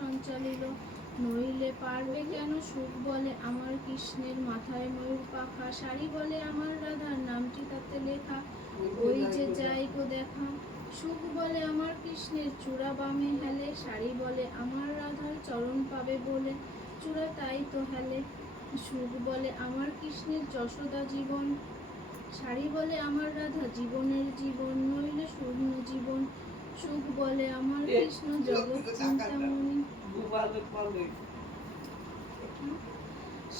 সঞ্চালিল, নইলে পারবে কেন সুখ বলে আমার কৃষ্ণের মাথায় ময়ূর পাখা, শাড়ি বলে আমার রাধার নামটি তাতে লেখা, ওই যে যাই গো দেখা। সুখ বলে আমার কৃষ্ণের চূড়া বামে হেলে, শাড়ি বলে আমার রাধার চরণ পাবে বলে, চূড়া তাই তো হেলে। সুখ বলে আমার কৃষ্ণের যশোদা জীবন, শাড়ি বলে আমার রাধা জীবনের জীবন, নইলে শূন্য জীবন। সুখ বলে আমার কৃষ্ণ জগৎ চিন্তামণি,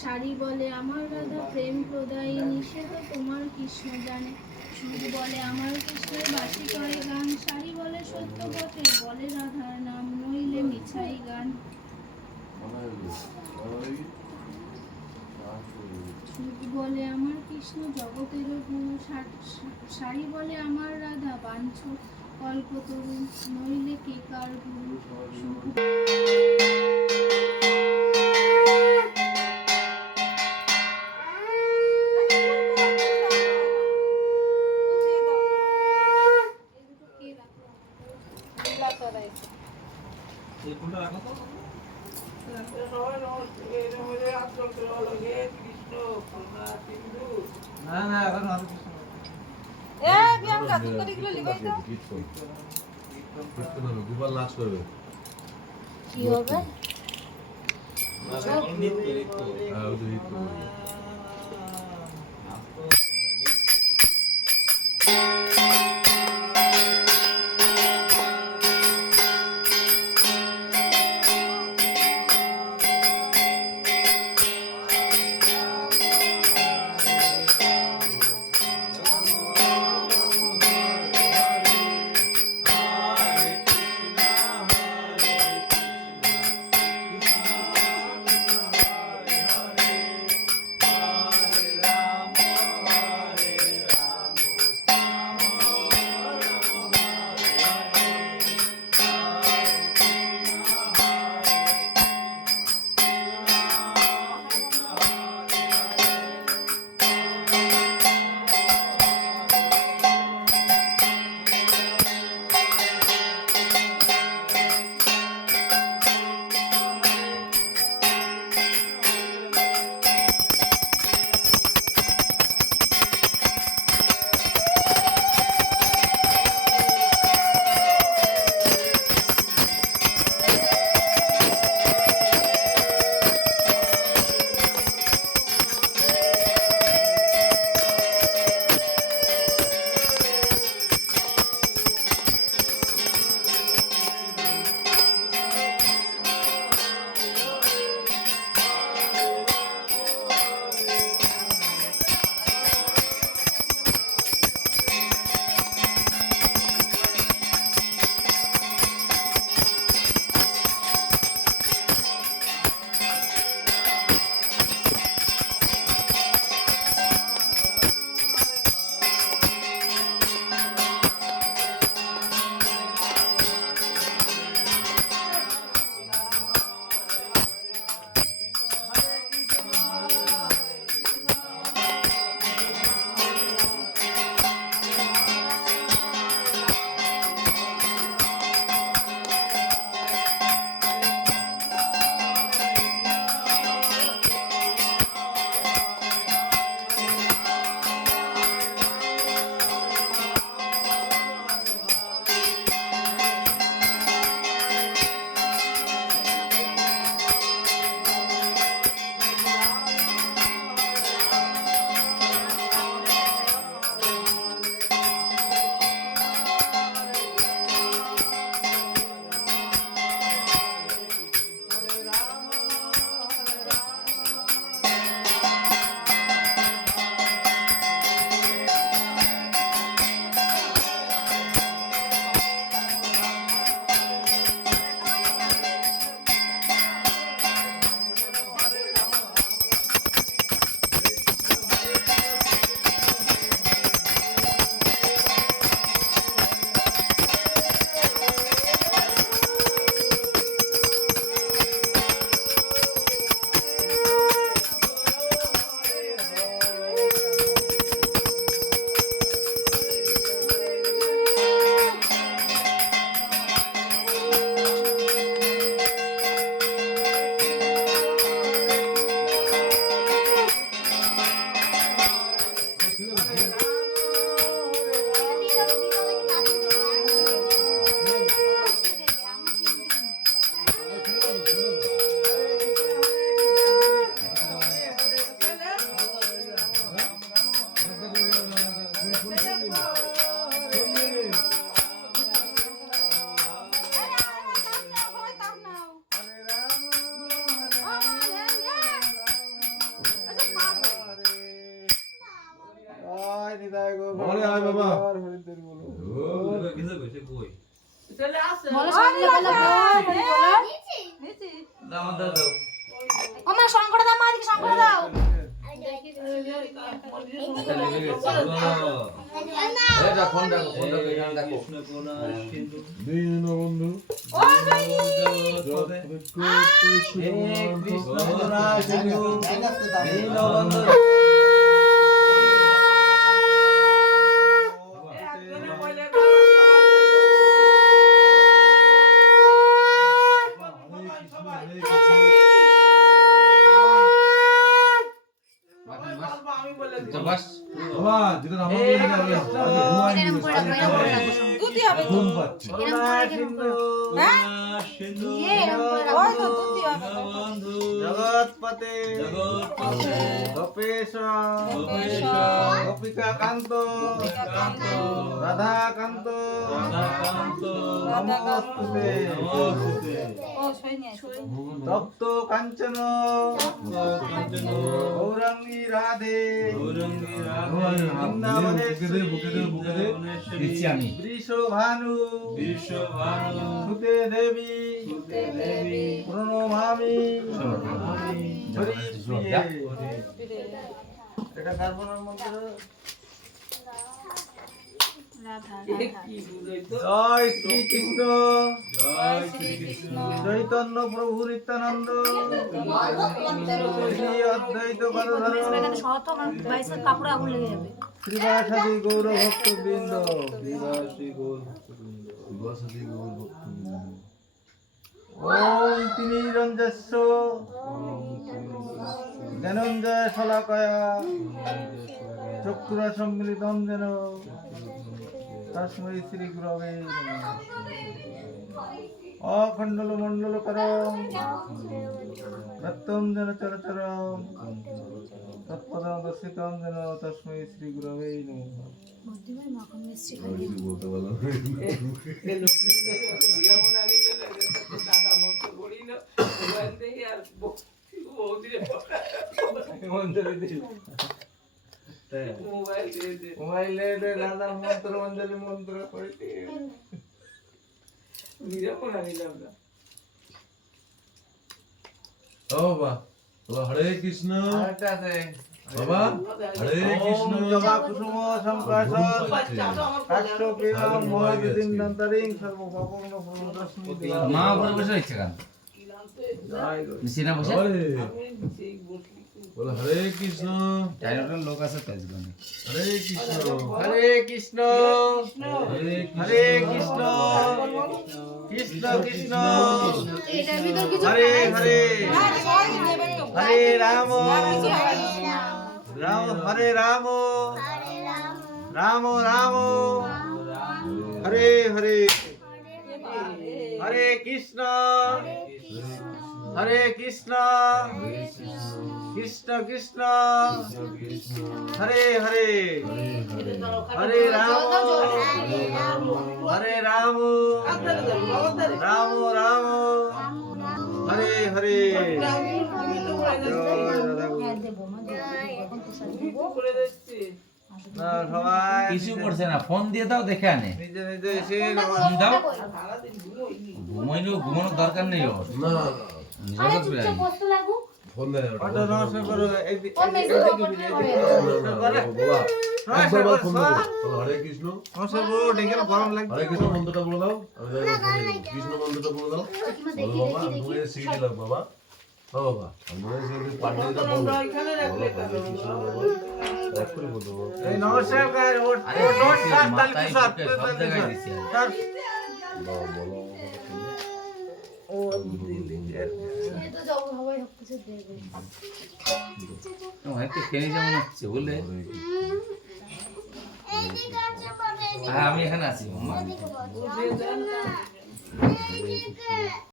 শাড়ি বলে আমার রাধা প্রেম প্রদায়িনী, সে তো তোমার কৃষ্ণ জানে। সুখ বলে আমার কৃষ্ণের বাসি করে গান, শাড়ি বলে সত্য বটে বলে রাধার নাম, নইলে মিছাই গান। সুখ বলে আমার কৃষ্ণ জগতের গুরু, শাড়ি বলে আমার রাধা বাঞ্ছ কল্পতরু, নইলে কে কার গুরু। সুখ গোপাল নাচ করবে কি হবে? বলে আয় বাবা আমার শঙ্কর দাও, মা দিকে শঙ্কর দাও। দীনবন্ধু বাবা যেটা আমার দুটি হবে তো। ঘুম পাচ্ছে হ্যাঁ? এরকম করে রাখো। ওই তো দুটি হবে তো। জগৎপতে গোপেশ গোপিকাকান্ত রাধাকান্ত নমস্তুতে ও সৈন্য তপ্ত কাঞ্চন গৌরাঙ্গী রাধে দিচ্ছি আমি বৃষভানু সুতে দেবী প্রণমামি হরি প্রিয়ে। এটা কার প্রণাম মন্ত্র? জয় শ্রীকৃষ্ণ চৈতন্য প্রভু নিত্যানন্দ শ্রী অদ্বৈত গদাধর শ্রীবাসাদি গৌর ভক্তবৃন্দ ওম তিনিরঞ্জস্য জ্ঞানঞ্জয় শলাকয়া চক্ষুরা সম্মিলিতম যেন তস্मै শ্রী গুরবে নমঃ। অখণ্ডল মণ্ডল করম রক্তম যেন চরচরম তৎপদম দর্শিতম যেন তস্मै শ্রী গুরবে নমঃ। মোবাইল দে দাদা মন্ত্র অঞ্জলি মন্ত্র করতে বাবা হরে কৃষ্ণ বাবা হরে কৃষ্ণ জবা কুসুম সংকাশন কাশ্য প্রিয়ম মহাদিন দন্তরিং সর্বপূর্ণ পূর্ণদস্মি মা উপরে বসে রয়েছে কেন? জয় গুরু। মিশিনা বসে বলে হরে কৃষ্ণ চাইনাটার লোক আছে তো জীবনে। হরে কৃষ্ণ হরে কৃষ্ণ হরে হরে কৃষ্ণ কৃষ্ণ কৃষ্ণ এটার ভিতর কিছু হরে হরে সবাই নেবেন তো। হরে রাম রাম হরে রাম রাম রাম হরে হরে হরে কৃষ্ণ হরে কৃষ্ণ কৃষ্ণ কৃষ্ণ হরে হরে হরে রাম হরে রাম রাম রাম হরে হরে সবাই কিছু করছে না, ফোন দিয়ে দাও দেখে আনে। নিজে নিজে এসে ফোন দাও, ঘুমানোর দরকার নেই ওর। না জগৎ বিরাজ। ফোন দেয় অটো নমস্কার করো একবার বাদ ফোন দেবো হরে কৃষ্ণ নমস্কার করো ডেকে গরম লাগছে হরে কৃষ্ণ মন্ত্রটা বলে দাও আমি কৃষ্ণ মন্ত্রটা বলে দাও বলো বাবা আমি সিডি লাগ বাবা ও বাবা আমি সিডি পাঠিয়ে দাও বলো একটু বলো এই নমস্কার কর ওট আরে ওট সাত তাল কি মাথায় সাত ঢুকে সব জায়গায় দিছি আমি। তার বলো ও দিদি হয়তো খেয়ে যেমন হচ্ছে বলে। হ্যাঁ আমি এখানে আছি মামা।